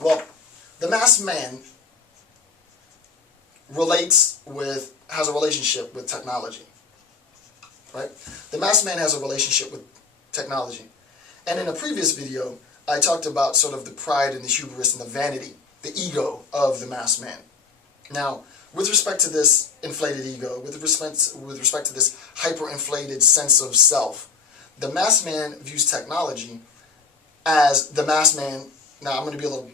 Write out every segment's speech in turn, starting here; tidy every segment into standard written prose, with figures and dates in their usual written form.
Well, the masked man has a relationship with technology, right? The masked man has a relationship with technology. And in a previous video, I talked about sort of the pride and the hubris and the vanity, the ego of the masked man. Now, with respect to this inflated ego, with respect to this hyperinflated sense of self, the masked man views technology as the masked man. Now, I'm going to be a little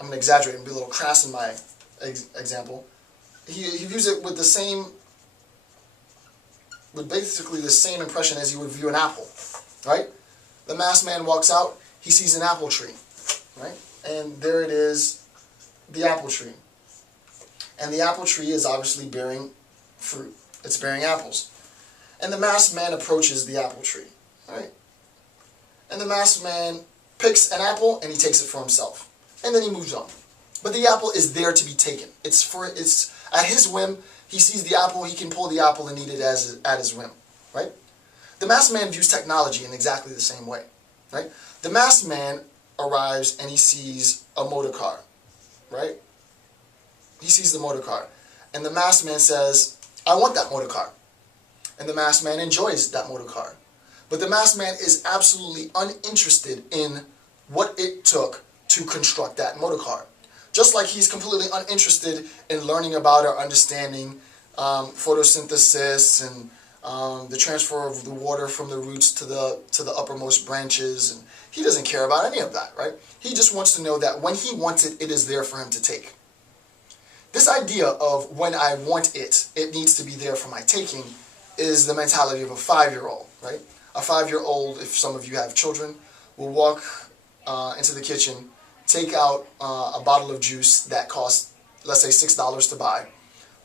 I'm going to exaggerate and be a little crass in my example. He views it with basically the same impression as he would view an apple, right? The masked man walks out, he sees an apple tree, right? And there it is, the apple tree. And the apple tree is obviously bearing fruit. It's bearing apples. And the masked man approaches the apple tree, right? And the masked man picks an apple and he takes it for himself. And then he moves on. But the apple is there to be taken. It's at his whim. He sees the apple, he can pull the apple and eat it at his whim, right? The masked man views technology in exactly the same way, right? The masked man arrives and he sees a motor car, right? He sees the motor car. And the masked man says, I want that motor car. And the masked man enjoys that motor car. But the masked man is absolutely uninterested in what it took to construct that motor car. Just like he's completely uninterested in learning about or understanding photosynthesis and the transfer of the water from the roots to the uppermost branches. And he doesn't care about any of that, right? He just wants to know that when he wants it, it is there for him to take. This idea of when I want it, it needs to be there for my taking is the mentality of a 5-year-old, right? A 5-year-old, if some of you have children, will walk into the kitchen, take out a bottle of juice that costs, let's say, $6 to buy,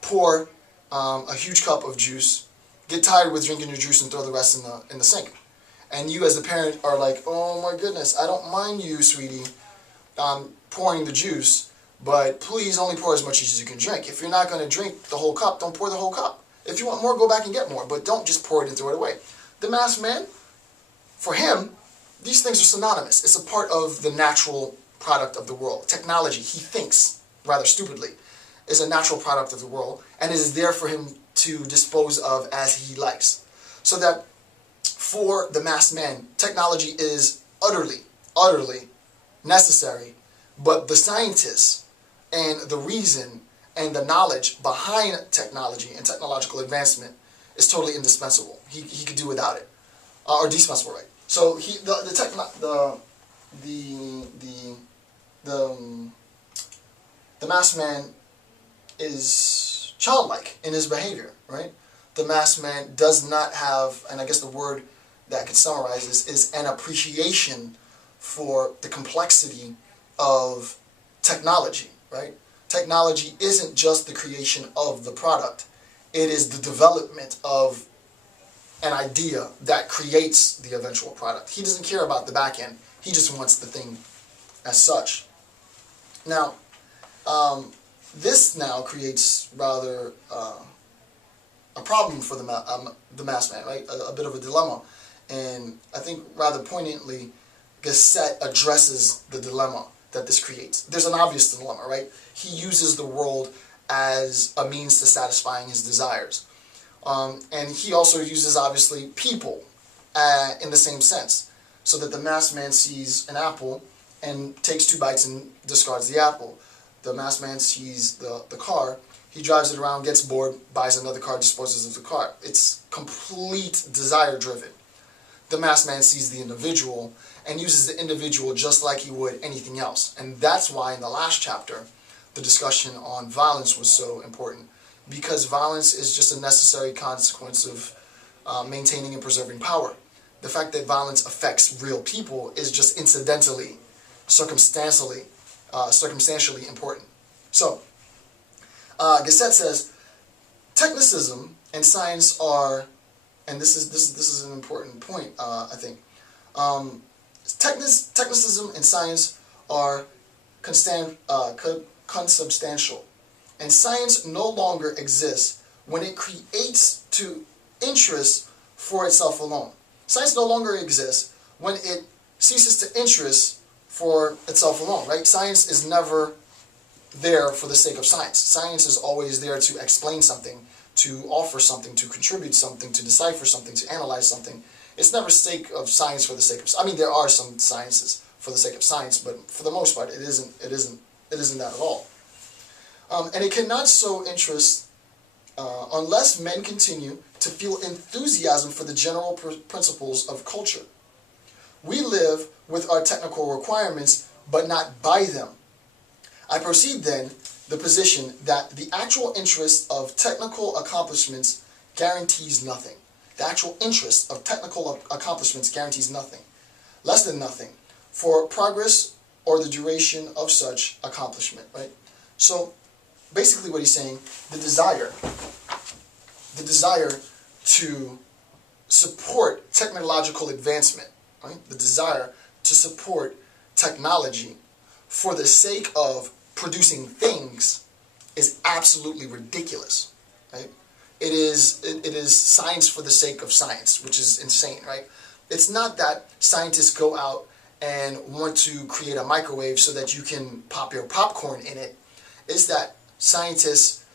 pour a huge cup of juice, get tired with drinking your juice and throw the rest in the sink. And you as the parent are like, oh my goodness, I don't mind you, sweetie, pouring the juice, but please only pour as much as you can drink. If you're not going to drink the whole cup, don't pour the whole cup. If you want more, go back and get more, but don't just pour it and throw it away. The masked man, for him, these things are synonymous. It's a part of the natural product of the world. Technology, he thinks, rather stupidly, is a natural product of the world and is there for him to dispose of as he likes. So that for the masked man, technology is utterly necessary, but the scientists and the reason and the knowledge behind technology and technological advancement is totally indispensable. He could do without it, or dispensable, right? So the masked man is childlike in his behavior, right? The masked man does not have, and I guess the word that could summarize this is an appreciation for the complexity of technology, right? Technology isn't just the creation of the product. It is the development of an idea that creates the eventual product. He doesn't care about the back end. He just wants the thing as such. Now, this now creates rather a problem for the masked man, right? A bit of a dilemma. And I think rather poignantly, Gasset addresses the dilemma that this creates. There's an obvious dilemma, right? He uses the world as a means to satisfying his desires. And he also uses, obviously, people in the same sense. So that the masked man sees an apple and takes 2 bites and discards the apple. The masked man sees the car, he drives it around, gets bored, buys another car, disposes of the car. It's complete desire-driven. The masked man sees the individual and uses the individual just like he would anything else. And that's why in the last chapter, the discussion on violence was so important. Because violence is just a necessary consequence of maintaining and preserving power. The fact that violence affects real people is just incidentally, circumstantially important. So, Gasset says, technicism and science are, and this is an important point, I think. Technicism and science are consubstantial, and science no longer exists when it creates to interest for itself alone. Science no longer exists when it ceases to interest for itself alone, right? Science is never there for the sake of science. Science is always there to explain something, to offer something, to contribute something, to decipher something, to analyze something. It's never sake of science for the sake of. I mean, there are some sciences for the sake of science, but for the most part, it isn't that at all. And it cannot so interest unless men continue to feel enthusiasm for the general principles of culture. We live with our technical requirements, but not by them. I proceed then the position that the actual interest of technical accomplishments guarantees nothing. The actual interest of technical accomplishments guarantees nothing, less than nothing, for progress or the duration of such accomplishment, right? So basically what he's saying, the desire to support technological advancement, right? The desire to support technology for the sake of producing things is absolutely ridiculous, right? It is science for the sake of science, which is insane, right? It's not that scientists go out and want to create a microwave so that you can pop your popcorn in it. It's that scientists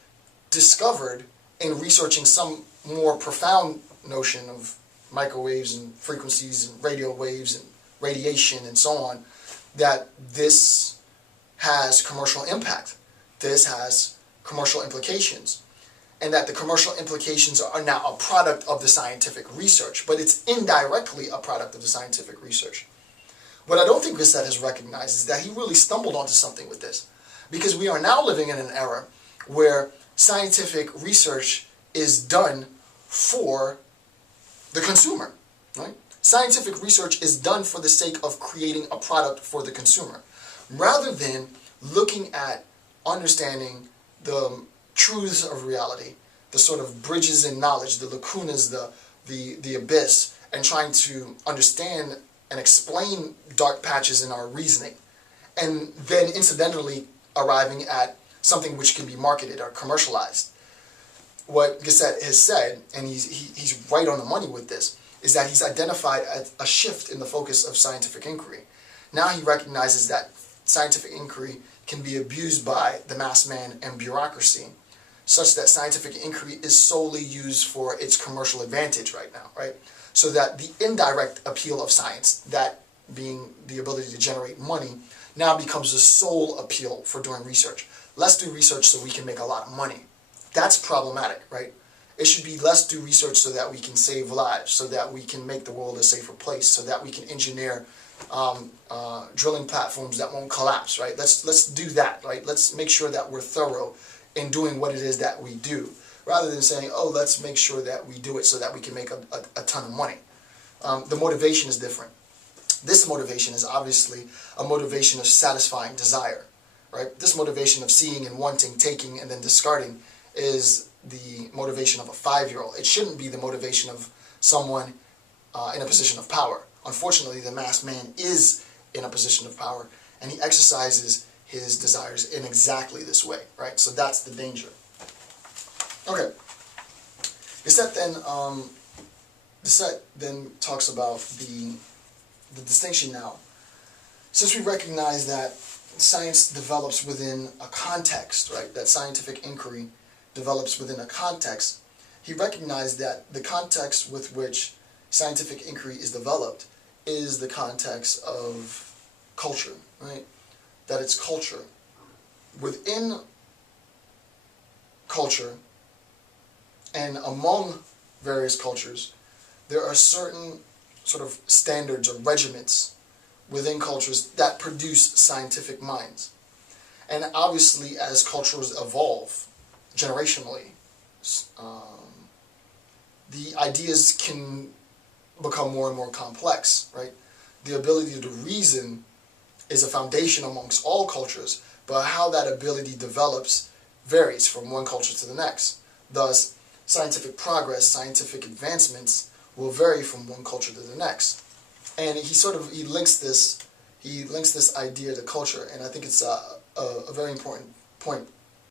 discovered in researching some more profound notion of microwaves and frequencies and radio waves and radiation and so on, that this has commercial impact. This has commercial implications. And that the commercial implications are now a product of the scientific research, but it's indirectly a product of the scientific research. What I don't think Gasset has recognized is that he really stumbled onto something with this, because we are now living in an era where scientific research is done for the consumer, right? Scientific research is done for the sake of creating a product for the consumer, rather than looking at understanding the truths of reality, the sort of bridges in knowledge, the lacunas, the abyss, and trying to understand and explain dark patches in our reasoning, and then incidentally arriving at something which can be marketed or commercialized. What Gasset has said, and he's right on the money with this, is that he's identified a shift in the focus of scientific inquiry. Now he recognizes that scientific inquiry can be abused by the mass man and bureaucracy, such that scientific inquiry is solely used for its commercial advantage right now, right? So that the indirect appeal of science, that being the ability to generate money, now becomes the sole appeal for doing research. Let's do research so we can make a lot of money. That's problematic, right? It should be let's do research so that we can save lives, so that we can make the world a safer place, so that we can engineer drilling platforms that won't collapse, right? Let's do that, right? Let's make sure that we're thorough in doing what it is that we do, rather than saying, oh, let's make sure that we do it so that we can make a ton of money. The motivation is different. This motivation is obviously a motivation of satisfying desire, right? This motivation of seeing and wanting, taking, and then discarding is the motivation of a 5-year-old. It shouldn't be the motivation of someone in a position of power. Unfortunately, the masked man is in a position of power, and he exercises his desires in exactly this way, right? So that's the danger. Okay. Gasset then talks about the distinction now. Since we recognize that science develops within a context, right? That scientific inquiry develops within a context, he recognized that the context with which scientific inquiry is developed is the context of culture, right? That it's culture. Within culture and among various cultures, there are certain sort of standards or regiments within cultures that produce scientific minds. And obviously, as cultures evolve generationally, the ideas can become more and more complex, right? The ability to reason is a foundation amongst all cultures, but how that ability develops varies from one culture to the next. Thus, scientific progress, scientific advancements will vary from one culture to the next. And he links this idea to culture, and I think it's a very important point